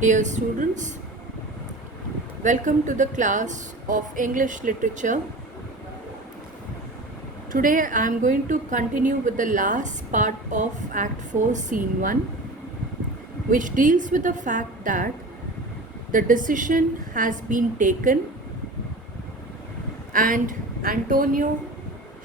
Dear students, welcome to the class of English Literature. Today I am going to continue with the last part of Act 4, Scene 1, which deals with the fact that the decision has been taken and Antonio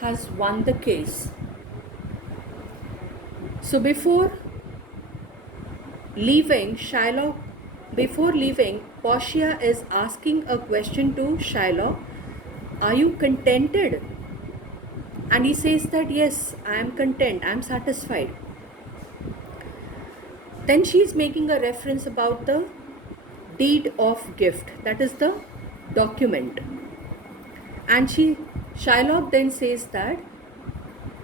has won the case. So before leaving, Portia is asking a question to Shylock. Are you contented? And he says that yes, I am content, I am satisfied. Then she is making a reference about the deed of gift, that is the document. And Shylock then says that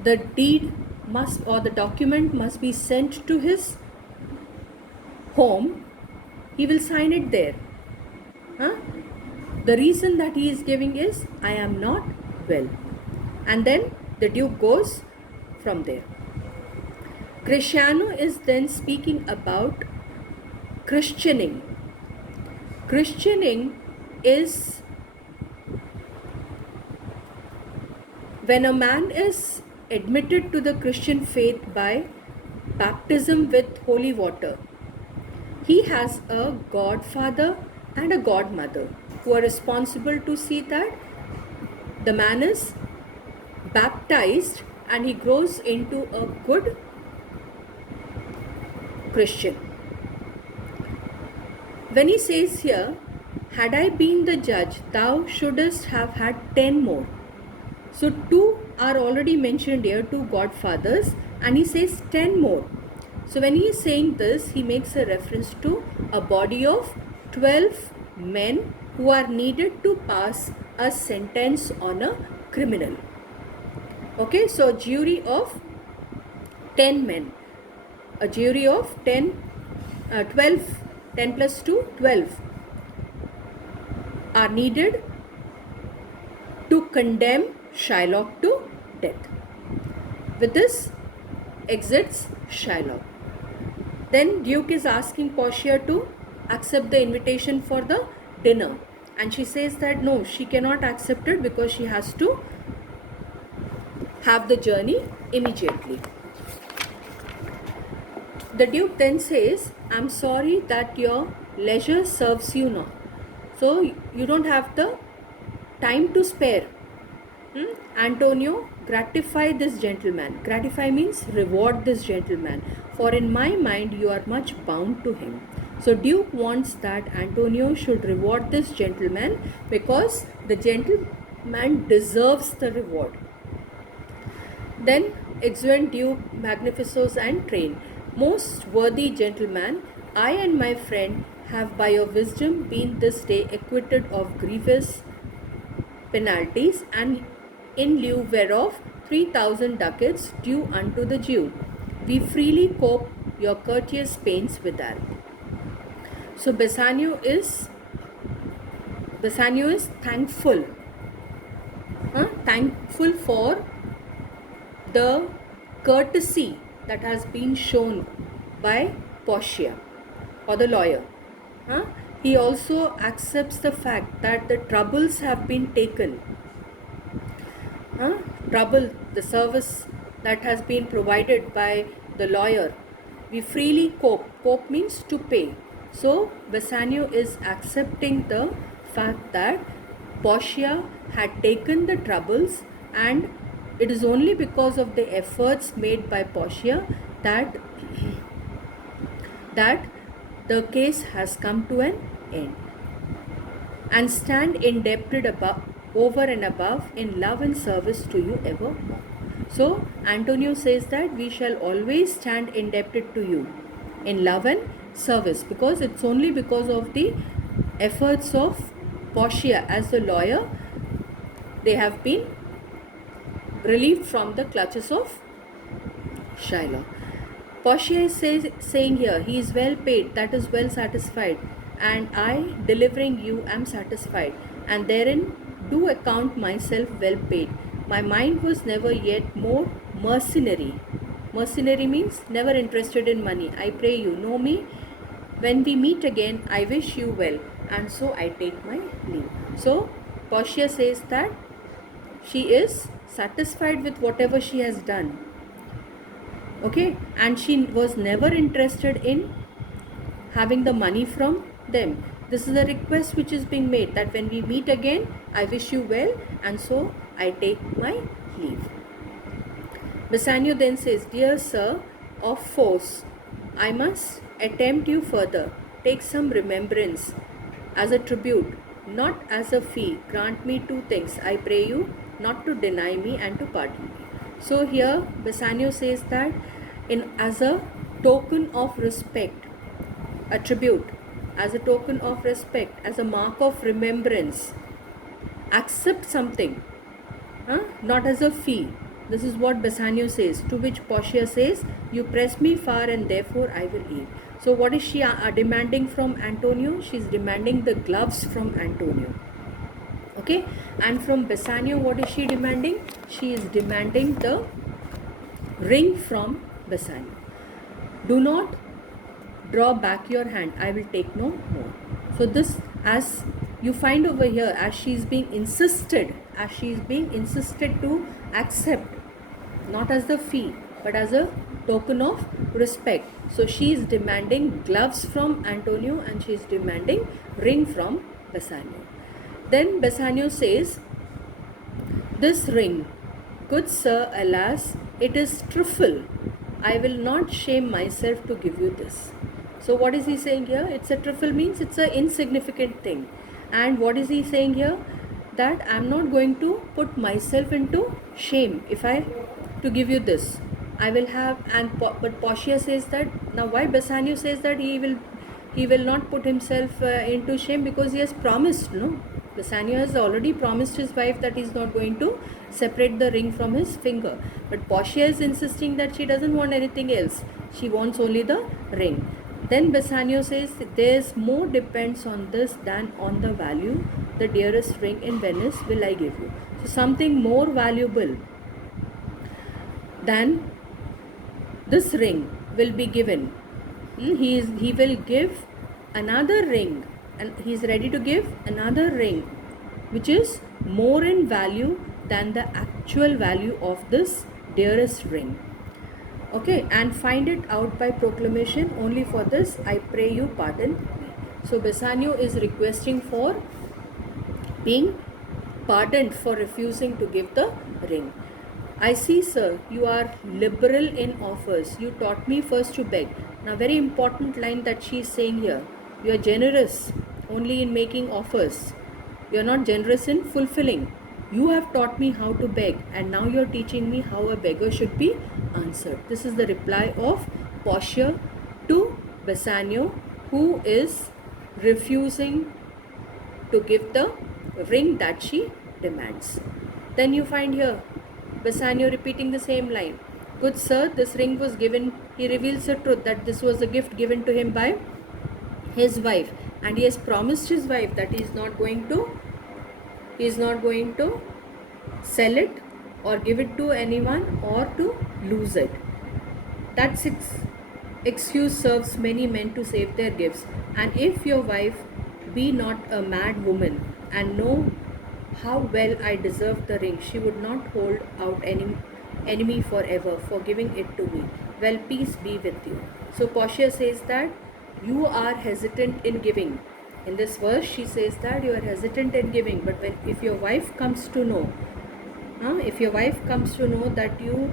the deed the document must be sent to his home. He will sign it there. The reason that he is giving is, I am not well. And then the Duke goes from there. Gratiano is then speaking about Christianing. Christianing is when a man is admitted to the Christian faith by baptism with holy water. He has a godfather and a godmother who are responsible to see that the man is baptized and he grows into a good Christian. When he says here, had I been the judge, thou shouldst have had 10 more. So 2 are already mentioned here, 2 godfathers, and he says 10 more. So when he is saying this, he makes a reference to a body of 12 men who are needed to pass a sentence on a criminal. Okay, so jury of 10 men. A jury of 12, 10 plus 2, 12 are needed to condemn Shylock to death. With this, exits Shylock. Then Duke is asking Portia to accept the invitation for the dinner. And she says that no, she cannot accept it because she has to have the journey immediately. The Duke then says, I'm sorry that your leisure serves you now. So you don't have the time to spare. Antonio, gratify this gentleman. Gratify means reward this gentleman. For in my mind, you are much bound to him. So Duke wants that Antonio should reward this gentleman because the gentleman deserves the reward. Then exeunt Duke magnificos and train. Most worthy gentleman, I and my friend have by your wisdom been this day acquitted of grievous penalties, and in lieu whereof 3,000 ducats due unto the Jew. We freely cope your courteous pains with that. So Bassanio is thankful. Thankful for the courtesy that has been shown by Portia or the lawyer. He also accepts the fact that the troubles have been taken. The service that has been provided by the lawyer. We freely cope. Cope means to pay. So Bassanio is accepting the fact that Portia had taken the troubles, and it is only because of the efforts made by Portia that the case has come to an end, and stand indebted over and above in love and service to you evermore. So Antonio says that we shall always stand indebted to you in love and service, because it's only because of the efforts of Portia as the lawyer they have been relieved from the clutches of Shylock. Portia is saying here, he is well paid, that is well satisfied, and I, delivering you, am satisfied, and therein do account myself well paid. My mind was never yet more mercenary. Mercenary means never interested in money. I pray you, know me When we meet again, I wish you well, and so I take my leave. So Portia says that she is satisfied with whatever she has done. Okay, and she was never interested in having the money from them. This is a request which is being made, that when we meet again, I wish you well, and so I take my leave. Bassanio then says, Dear sir, of force, I must attempt you further. Take some remembrance as a tribute, not as a fee. Grant me two things, I pray you, not to deny me and to pardon me. So here Bassanio says that as a token of respect, a tribute, as a token of respect, as a mark of remembrance, accept something, not as a fee. This is what Bassanio says, to which Portia says, you press me far and therefore I will eat. So what is she demanding from Antonio? She is demanding the gloves from Antonio. Okay, and from Bassanio, what is she demanding? She is demanding the ring from Bassanio. Do not draw back your hand, I will take no more. So this, as you find over here, as she is being insisted to accept, not as the fee but as a token of respect. So she is demanding gloves from Antonio and she is demanding ring from Bassanio. Then Bassanio says, this ring, good sir, alas, it is trifle. I will not shame myself to give you this. So what is he saying here? It's a trifle, means it's an insignificant thing. And what is he saying here? That I am not going to put myself into shame if I to give you this. I will have, but Portia says that, now why Bassanio says that he will not put himself into shame? Because he has promised, no? Bassanio has already promised his wife that he is not going to separate the ring from his finger. But Portia is insisting that she doesn't want anything else. She wants only the ring. Then Bassanio says, there's more depends on this than on the value. The dearest ring in Venice will I give you. So something more valuable than this ring will be given. He will give another ring, and he is ready to give another ring which is more in value than the actual value of this dearest ring. Okay, and find it out by proclamation. Only for this I pray you pardon me. So Bassanio is requesting for being pardoned for refusing to give the ring. I see, sir, you are liberal in offers. You taught me first to beg. Now, very important line that she is saying here. You are generous only in making offers. You are not generous in fulfilling. You have taught me how to beg, and now you are teaching me how a beggar should be answered. This is the reply of Portia to Bassanio, who is refusing to give the ring that she demands. Then you find here Bassanio repeating the same line. Good sir, this ring was given. He reveals the truth that this was a gift given to him by his wife, and he has promised his wife that he is not going to sell it or give it to anyone or to lose it. That excuse serves many men to save their gifts. And if your wife be not a mad woman and know how well I deserve the ring, she would not hold out enemy forever for giving it to me. Well, peace be with you. So Portia says that you are hesitant in giving. In this verse, she says that you are hesitant in giving, but if your wife comes to know, that you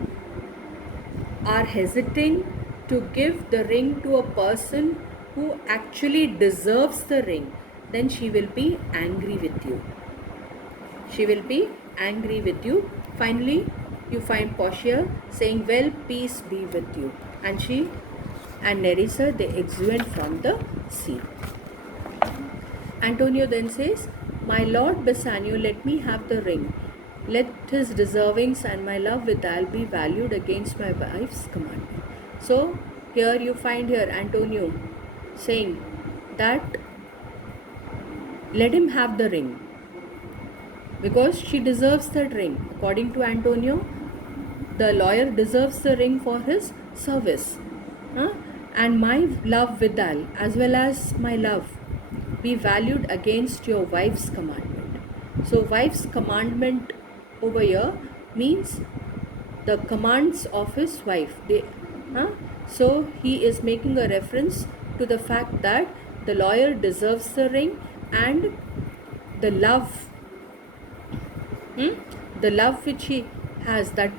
are hesitating to give the ring to a person who actually deserves the ring, then she will be angry with you. Finally, you find Portia saying, well, peace be with you. And she and Nerissa, they exeunt from the sea. Antonio then says, my lord Bassanio, let me have the ring. Let his deservings and my love withal be valued against my wife's commandment. So here you find here Antonio saying that let him have the ring, because she deserves that ring. According to Antonio, the lawyer deserves the ring for his service. and my love Vidal, as well as my love, be valued against your wife's commandment. So, wife's commandment over here means the commands of his wife. So, he is making a reference to the fact that the lawyer deserves the ring and the love, the love which he has, that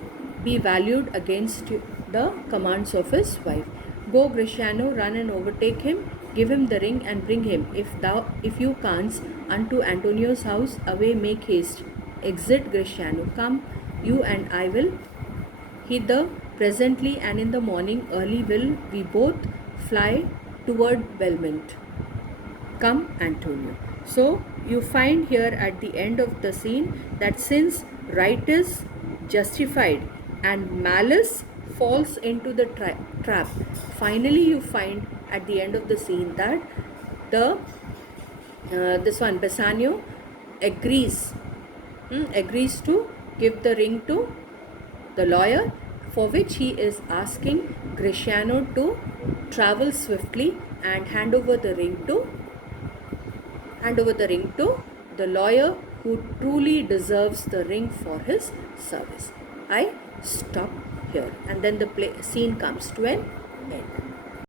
be valued against the commands of his wife. Go, Greciano, run and overtake him, give him the ring and bring him. If you canst, unto Antonio's house, away make haste. Exit, Greciano, come, you and I will hither presently, and in the morning early will we both fly toward Belmont. Come, Antonio. So you find here at the end of the scene that since right is justified and malice falls into the trap, finally you find at the end of the scene that the this one Bassanio agrees to give the ring to the lawyer, for which he is asking Greciano to travel swiftly and hand over the ring to the lawyer who truly deserves the ring for his service. I stop here, and then the scene comes to an end.